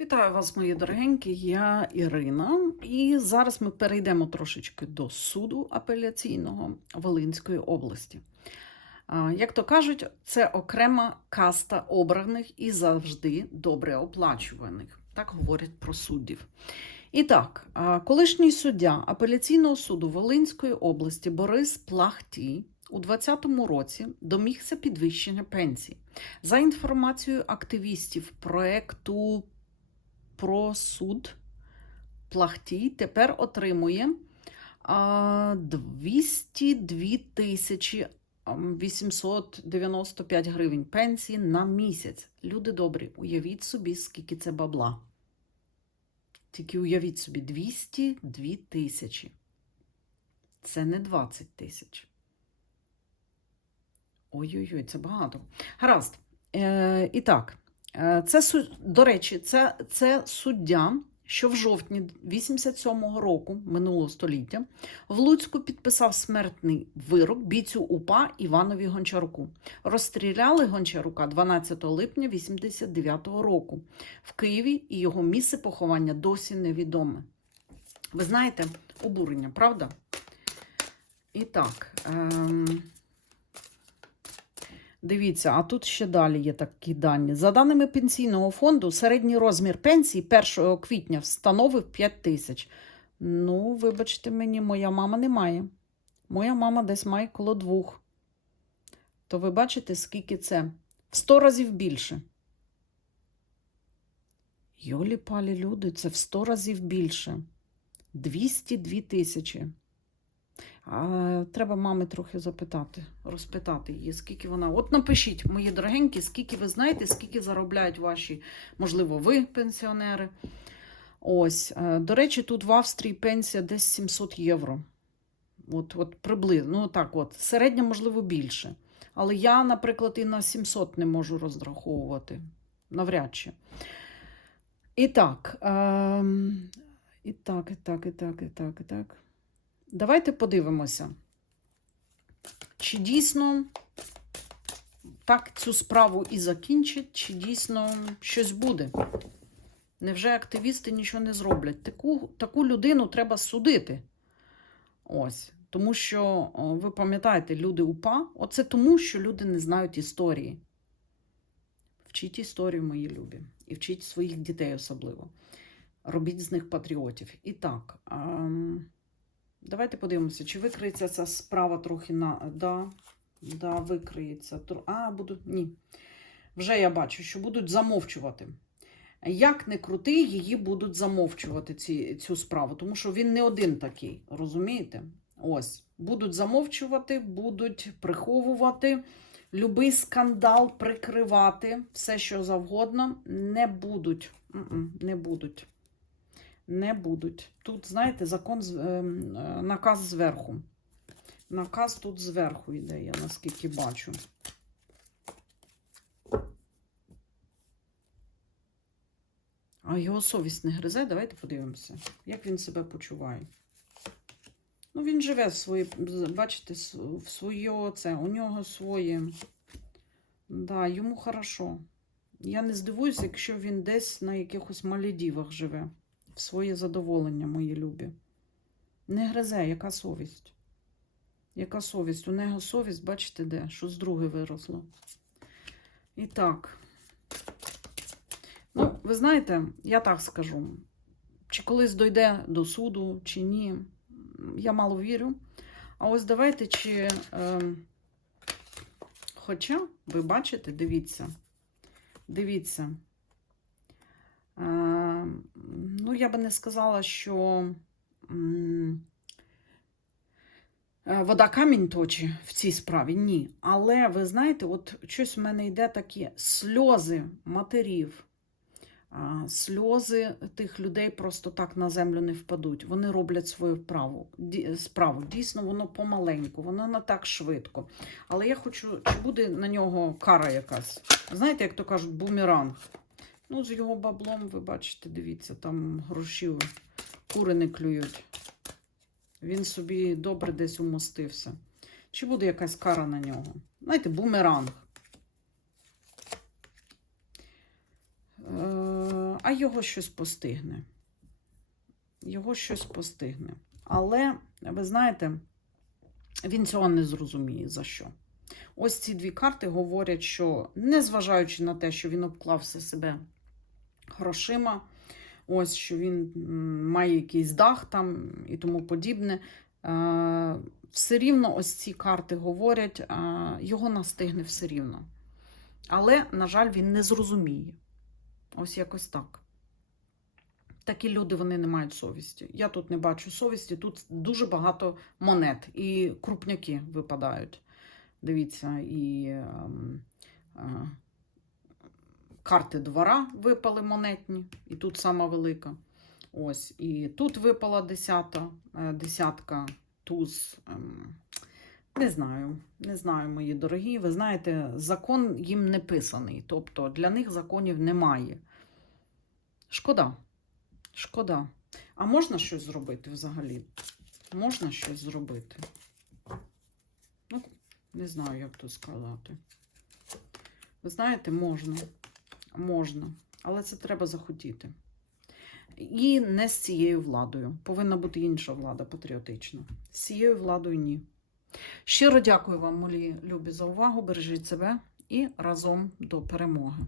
Вітаю вас, мої дорогенькі. Я Ірина, і зараз ми перейдемо трошечки до суду апеляційного Волинської області. Як то кажуть, це окрема каста обраних і завжди добре оплачуваних. Так говорять про суддів. І так, колишній суддя апеляційного суду Волинської області Борис Плахтій у 2020 році домігся підвищення пенсії. За інформацією активістів проекту про суд Плахтій тепер отримує 202 тисячі 895 гривень пенсії на місяць. Люди добрі, уявіть собі, скільки це бабла. Тільки уявіть собі, 202 тисячі. Це не 20 тисяч. Ой-ой-ой, це багато. Гаразд. Е, і так, Це до речі, це, це суддя, що в жовтні 87-го року минулого століття в Луцьку підписав смертний вирок бійцю УПА Іванові Гончаруку. Розстріляли Гончарука 12 липня 89-го року в Києві, і його місце поховання досі невідоме. Ви знаєте, обурення, правда? І так. Ем... Дивіться, а тут ще далі є такі дані. За даними пенсійного фонду, середній розмір пенсії 1 квітня становив 5 тисяч. Ну, вибачте мені, моя мама не має. Моя мама десь має коло двох. То ви бачите, скільки це? В 100 разів більше. Йолі палі люди, це в 100 разів більше. 202 тисячі. Треба мами трохи запитати, розпитати її, скільки вона. От напишіть, мої дорогенькі, скільки ви знаєте, скільки заробляють ваші, можливо, ви, пенсіонери. Ось, е, до речі, тут в Австрії пенсія десь 700 євро. От, от приблизно, ну так от, середня, можливо, більше. Але я, наприклад, і на 700 не можу розраховувати. Навряд чи. І так, ем, і так, і так, і так, і так, і так. Давайте подивимося, чи дійсно так цю справу і закінчать, чи дійсно щось буде. Невже активісти нічого не зроблять? Таку, таку людину треба судити. Ось. Тому що, ви пам'ятаєте, люди УПА, оце тому, що люди не знають історії. Вчіть історію, мої любі, і вчіть своїх дітей особливо. Робіть з них патріотів. І так. ем, Давайте подивимося, чи викриється ця справа трохи на. Да, да, викриється. А, буду. Ні. Вже я бачу, що будуть замовчувати. Як не крути, її будуть замовчувати ці, цю справу, тому що він не один такий, розумієте? Ось. Будуть замовчувати, будуть приховувати, любий скандал прикривати, все, що завгодно, не будуть. Не будуть. Не будуть. Тут, знаєте, закон ем, е, наказ зверху. Наказ тут зверху йде, я наскільки бачу. А його совість не гризе, давайте подивимося, як він себе почуває. Ну, він живе в своє, бачите, в своє це, у нього своє. Да, йому хорошо. Я не здивуюся, якщо він десь на якихось Маледівах живе своє задоволення, мої любі. Не гризе, яка совість? Яка совість? У нього совість, бачите, де? Що з друге виросло. І так. Ну, ви знаєте, я так скажу. Чи колись дойде до суду, чи ні, я мало вірю. А ось давайте, чи. Е, хоча, ви бачите, дивіться. Дивіться. Е, я би не сказала, що е, вода камінь точить в цій справі. Ні. Але ви знаєте, от щось в мене йде такі сльози матерів. Сльози тих людей просто так на землю не впадуть. Вони роблять свою вправу, справу. Дійсно, воно помаленьку, воно не так швидко. Але я хочу, чи буде на нього кара якась. Знаєте, як то кажуть, бумеранг. Ну, з його баблом, ви бачите, дивіться, там гроші кури не клюють. Він собі добре десь умостився. Чи буде якась кара на нього? Знаєте, бумеранг. Е, а його щось постигне. Його щось постигне. Але, ви знаєте, він цього не зрозуміє за що. Ось ці дві карти говорять, що незважаючи на те, що він обклався себе грошима, ось що він має якийсь дах там і тому подібне. е, Все рівно ось ці карти говорять, е, його настигне все рівно. Але, на жаль, він не зрозуміє. Ось якось так. Такі люди вони не мають совісті. Я тут не бачу совісті, тут дуже багато монет і крупняки випадають. Дивіться, і ем, карти двора випали монетні, і тут сама велика. Ось, і тут випала десята, е, десятка, туз. ем, не знаю, не знаю, мої дорогі. Ви знаєте, закон їм не писаний, тобто для них законів немає. Шкода. Шкода. А можна щось зробити взагалі? Можна щось зробити? Ну, не знаю, як тут сказати. Ви знаєте, можна. Можна. Але це треба захотіти. І не з цією владою. Повинна бути інша влада патріотична. З цією владою ні. Щиро дякую вам, мої любі, за увагу. Бережіть себе і разом до перемоги.